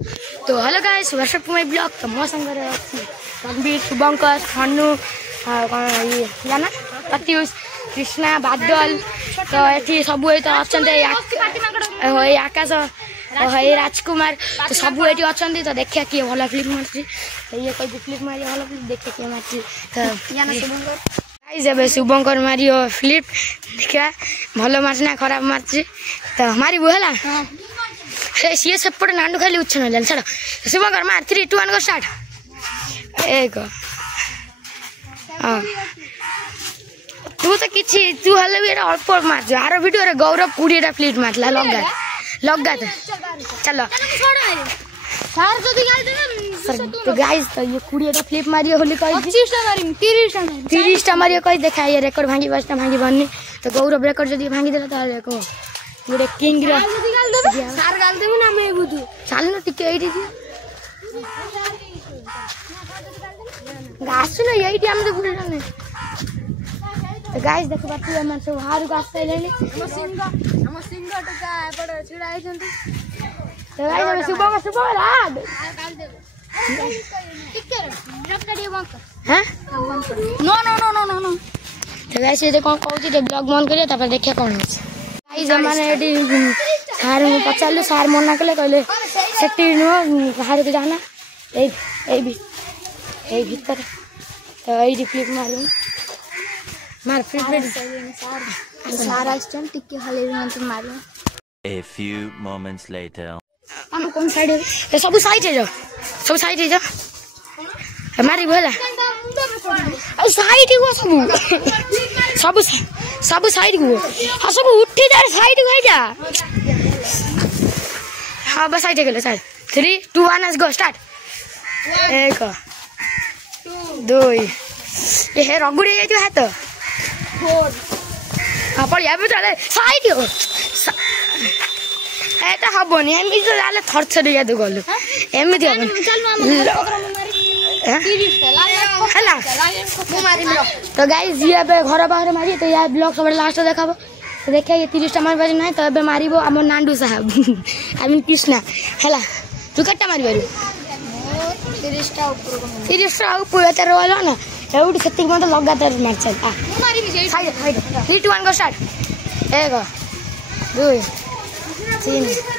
तो hello guys वर्षक पुमै blog तो मो संग रणबीर शुभंकर हनु जाना प्रत्युष कृष्णा बादल तो ये सब तो आकाश ये राजकुमार तो सब ये अच्छा तो देखिए किए भल फ्लिप मार्ची ये कह फ्लिप मारी भल फ्लिप देखिए किए मार्ची तो जब शुभंकर मारियो फ्लिप देखा भल मार्च ना खराब मार्ची तो मारू है सी सेपटे नांडू खाली उच्छन छाड़ शुभंकर मार 3 2 1 स्टार्ट एक हाँ तू तो किसी तू हेल्ले भी अल्प मार्च आर भिडियो गौरव 20 फ्लिप मारला लगा चलो तो गाइस तो ये 20 फ्लिप मारियो होली कह 30 मारियो कह देखा ये रेकर्ड भांगी बसटा भांगी बननी तो गौरव रेकर्ड जब भांगी देला ताले को गोटे किंग सार गाल देबु ना मैं बुझु चल ना टिके एठी गास ना एठी हम तो बुझा नहीं तो गाइस देखो बात हम सब हार गास लेनी हम सिंग टका एपड़ छिड़ा आइ जंती तो गाइस हम सुबह राड गाल देबो टिके ड्रॉप कर दियो बंक हैं नो तो गाइस ये कोन कहूची जे ब्लॉग बंद करियो तापर देखिए कोन होछ गाइस माने सार पचारू सार मना कले कहले सेफ्टी नुह बाहर को जाना भीतर तो ये फ्लिप मार फ्लिप सार आइस्टन टिके खाली मारू A few moments later. हम कौन साइड है सब साइड है जा मारी बोला साइड को सब साइड को हाँ सब उठी जा साइड को जा हाँ बस साइड गले साइड 3 2 1 गो स्टार्ट 1 2 ये रगुड़ी जाइए हाथ 4 हाँ पड़िया चले साइड हो एटा हबनी एमि तो जाले थरथरी या तो गलु एमि हबनी तो गाइस ये घर बाहर मारी तो या ब्लॉग सब लास्ट देखाबो तो देखिए ये 30 टा मार बाजी नहीं तो एबे मारिबो हमर नांडू साहब आई मीन कृष्णा हैला तू कट्टा मारी बारू 30 टा ऊपर एते रोला ना एउडी सेटिंग मत लगातार मार चल आ मारी भी साइड 3 2 1 गो स्टार्ट 1 2 3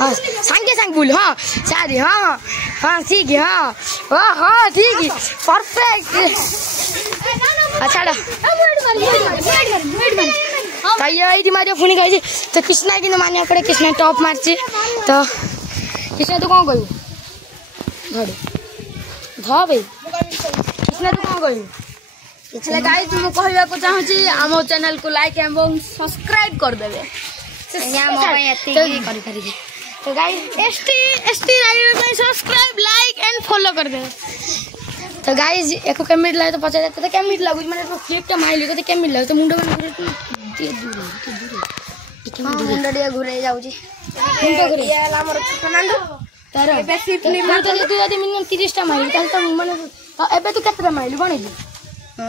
हाँ सांगे सांग बोल हाँ सारी हाँ ठीक है हाँ ठीक है परफेक्ट अच्छा तो ये मारियो पुणी कही तो कृष्णा कि मानिया पड़े कृष्णा टॉप मार्ची तो कृष्णा तू कौन कहू ध भाई कृष्णा तू कौन कहू गाइस तुम कहवा को चाहूची आम चैनल को लाइक एवं सब्सक्राइब कर देबे तो गाइस एसटी राइडर को सब्सक्राइब लाइक एंड फॉलो कर दे तो गाइस एको केमिट लागे तो पचा जाते तो केमिट लागु माने तो फ्लिपटा माइली तो केमिट लागु तो मुंडो मन करे दूर मुंडो दिया घुरे जाउची मुंडो घुरे याला हमर छोटा नांडो तार एबे फ्लिप नि मार तो तू यदि मिनिमम 30 टा माइली त माने तो एबे तू केतरा माइली बनेली 10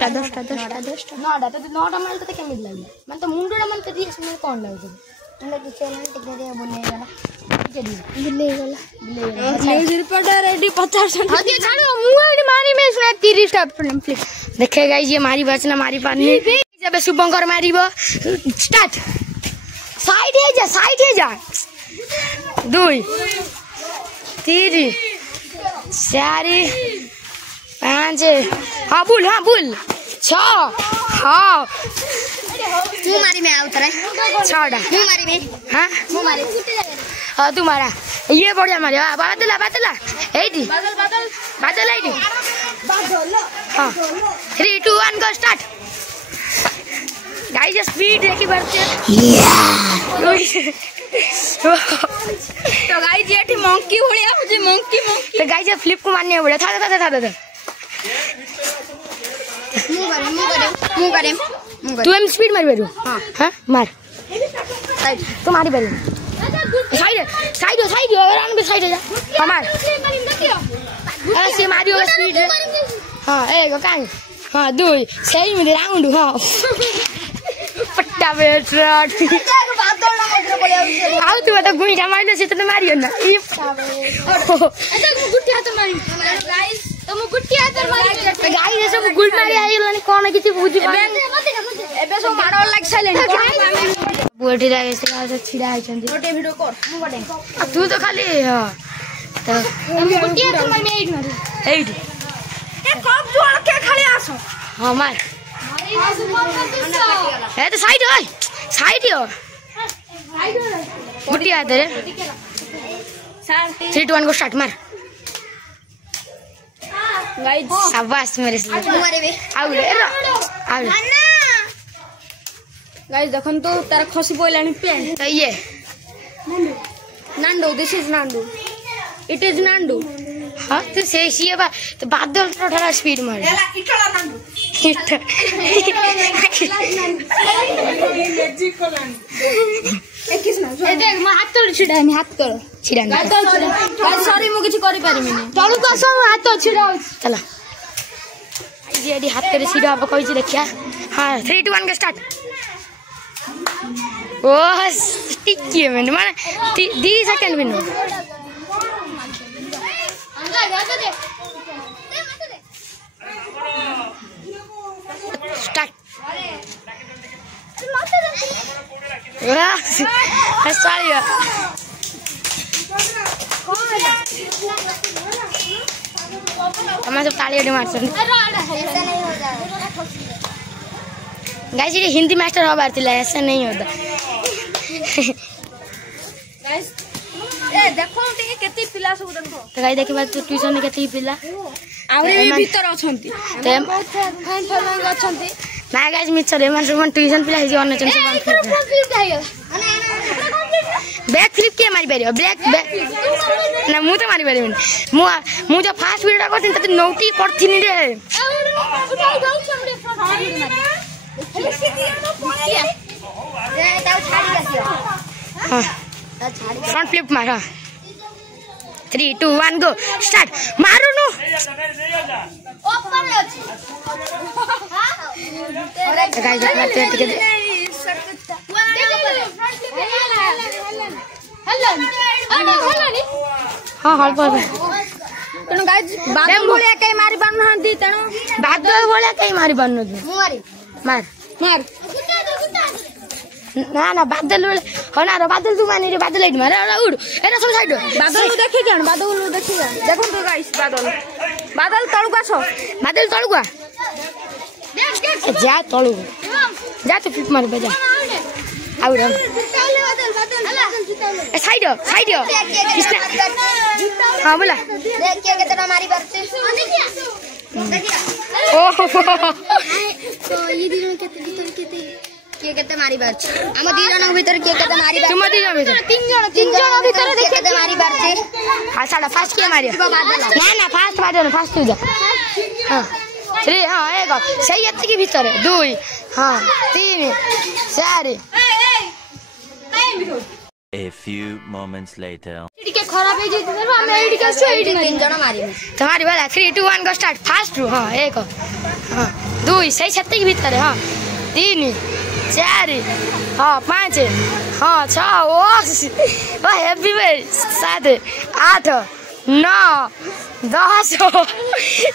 टा 9 टा तो 9 टा माइली तो केमिट लागु माने तो मुंडोडा मन तो दिए सुन कोन लागु मतलब कि चैनल टिके दे बोले रेडी 50 मारी में 30 टा फ्लिप देखे गाइस ये मारी बचना मारी पानी जब शुभंकर मारिबो स्टार्ट साइड है जा 2 3 4 5 हाँ बोल 6 हाँ तू मारी में उतरे 6 टा तू मारी में हाँ तू मारी हाँ तू मारा ये बढ़िया मारिया बादल एटी बादल एटी हाँ 3 2 1 गो स्टार्ट गाइस स्पीड देखी बढ़ते तो गाइस ये मंकी भड़िया मुझे मंकी तो गाइस फ्लिप को मारने पड़े था मुंह करे तू एम स्पीड मार बेरू हां मार तू मारी बेरू साइड आराम से साइड जा मार ऐसे मारियो स्पीड हां एक कांग हां 2 सही में राउंड हां पट्टा पे शॉट आउ तू तो गुइठा मारिले से त मारियो न गुट्टी हात मारि गाइस त म गुट्टी हात मारि गाइस सब गुल मारि आइलनि कोन किछि बुझि एबे सब माडल लाग साइलेंट बोटी राइस लाज छिडा आइछन् गोटे भिडियो कर मु बडे तू त खाली ह त गुट्टी हात मारि एइट ए कप जोल के खाली आसो हां मार ए त साइड हो गुट्टी हात रे 3 2 1 को स्टार्ट मार गाइस शाबाश मेरे से मारे बे आउ गाइस देखन तो तार खसी पइलानी पेन त ये नांडू दिस इज नांडू इट इज नांडू हां तो से सिएबा तो बादल थोड़ा स्पीड मार इटला नांडू ए देख म हाथ तोड़ छिडानी सॉरी मु किछ करि पारिमिनी तळु को सब हाथ छिडाउ चला जेडी हाथ तोड़ छिडा अब कहि देखिया हां 3 2 1 के स्टार्ट ओह टिकी मैंने माने 2 सेकंड में स्टार्ट सॉरी हम सब ताली अड़ी मारछन गाइस ये हिंदी मास्टर हबार थिला ऐसा नहीं होता गाइस ए देखो टिके केते पिला सब देखो त गाइस देखिबा तू ट्यूशन में केते पिला आउरे भीतर अछंती ते बहुत फाइन फाइन अछंती ना गाइस मिचरे मन सब ट्यूशन पिला हिज अन्य चन सब बैक फ्लिप के मारी पारियो ब्रेक ना मु त मारी पारिबिन मु जो फास्ट वीडियो करथिन त नौटी करथिन रे फ्रंट फ्लिप मार 3 2 1 गो स्टार्ट मारो नु ओपन अछि गाइस मारते टिके हेलो हां हल पर तनु गाइस बादल बोलिया कई मारी बन हंती तनु बादल बोलिया कई मारी बन नु मार ना बादल हो ना बादल तू मानी रे बादल लाइट मार उड़ एरा सब साइड बादल देखि केन बादल देखि देखो तो गाइस बादल तळु कासो बादल तळु का देख जा तळु जा तो फ्लिप मार बजा आउ रे बादल साइड हां बोला देख के केतना मारी बरते ओह तो ये दिन में केते मारी बारछ हम दी जन भीतर केते मारी बारछ तुम दी जन भीतर तीन जन भीतर देख केते मारी बारछ हां साडा फास्ट के मारियो ना फास्ट बाजो ना फास्ट तू जा हां 3 हां एक सही एत के भीतर 2 हां 3 4 A few moments later. टिके खराब हे जैते हम एडी के सो एडी तीन जन मारी तुम्हारी वाला 3 2 1 को स्टार्ट फास्ट हां एक हां 2 सही छत्ते के भीतर हां 3 4 हां 5 हां 6 ओ हैप्पी बे 7 8 9 10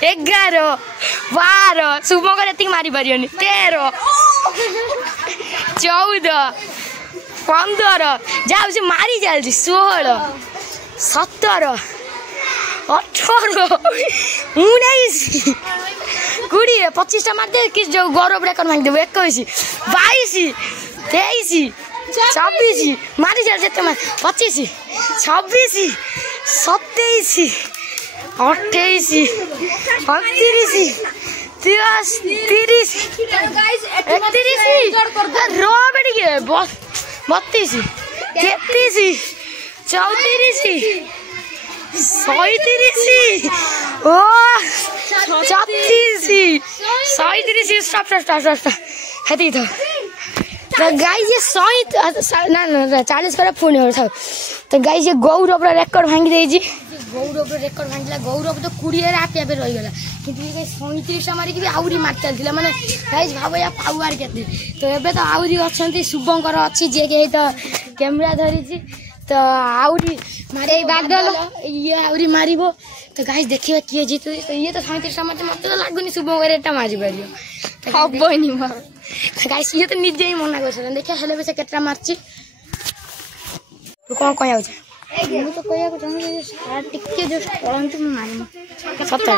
11 12 सुमो को एतिक मारी परियोनी 13 14 15 जाऊ से मारी जल्दी 16 17 18 19 20 25 मार दे किस जो गौरव ब्रेकर मार दे 21 22 23 26 मारी जल्दी से 25 26 27 28 29 30 रो बेटी के बस 32 33 34 37 ओ 36 37 स्टॉप हेती तो गाइस ये 100 ना 40 कर फोन हो तो गाइस ये गौरव रेकर्ड भांगी देजी गौरव रेकर्ड भांगिला गौरव तो 20 आप एबे रही गला किंतु ये 37 मारी कि आउरी मार चलथिला माने गाइस भाबो या पावर केते तो एबे तो आउरी अछंती शुभंकर अछि जे के तो कैमरा धरी छी तो आउरी मारे बादल ये आउरी मारिबो तो गाइस देखिबा किए जीत तो ये तो 37 मारते मते तो लागुनी शुभंकर एटा मारि परियो हबोनी म गाइस ये तो निजे ही मना करछ देखिया हेले बेसे केतरा मारछि तू कौन कह जाऊ ମୁଁ ତ କହିବାକୁ ଚାହୁଁଛି ସାର୍ ଟିକେ ଜଷ୍ଟ ପଳନ୍ତୁ ମୁଁ ମାରିମି ସତରେ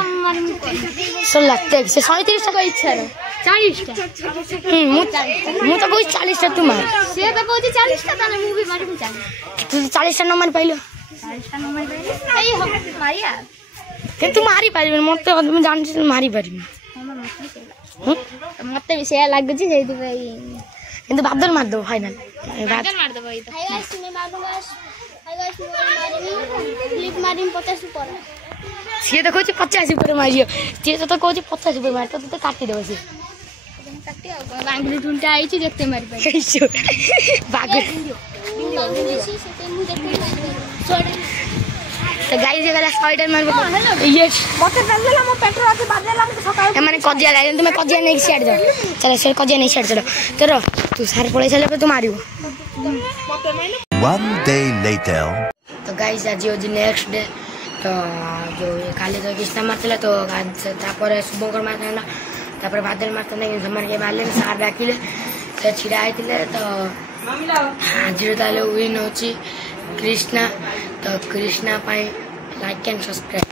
ସରିଲା ଦେଖ ସେ 37 ଟା ଇଚ୍ଛାର 40 ଟା ମୁଁ ତ କହୁଛି 40 ଟା ତୁ ମାର ସିଏ ତ କହୁଛି 40 ଟା ତାହେଲେ ମୁଁ ବି ମାରିବି 40 ତୁ 40 ଟା ନ ମାରି ପାଇଲ 40 ଟା ନ ମାରି ପାଇଲେ ଏଇ ମାରିଆ କିନ୍ତୁ ତୁ ମାରି ପାରିବିନି ମତେ ମୁଁ ଜାଣିଛି ତୁ ମାରି ପାରିବିନି ମତେ ବି ସେୟା ଲାଗୁଛି ସେଇଥିପାଇଁ କିନ୍ତୁ ବାଦଲ ମାରିଦେବ ଫାଇନାଲ ମାରିଦେବ ଏଇ ତ ହାଇ ଗାଇସ୍ ମୁଁ ମାରୁंगा हाय गाइस मैं मारिमी क्लिप मारिम 50 ऊपर सीए तो कहछि 50 ऊपर मारियो ते तो कहछि 50 ऊपर मार तो काटी देबो से काटी आ बांगली टुंटा आइछि देखते मारि पाइ बागु तो गाइस ये गला साइडर मारबो ये मते पेंदेला मो पेट्रोल आके बादलेला मते सकाळ ए माने कजिया लागे तुम कजिया नहीं साइड जा चलो सर कजिया नहीं साइड चलो तेरो तू सार पळे चले पे तू मारियो One day later. तो गाइस आज हो जी नेक्स्ट डे तो जो ये काले तो किस्ता मारतला तो तापर शुभंकर मारतना तापर बादल मारतना कि समर के बाले सार डाकिले तो छिड़ा आइतिले तो आज ताले विन होची कृष्णा तो कृष्णा पाई लाइक एंड सब्सक्राइब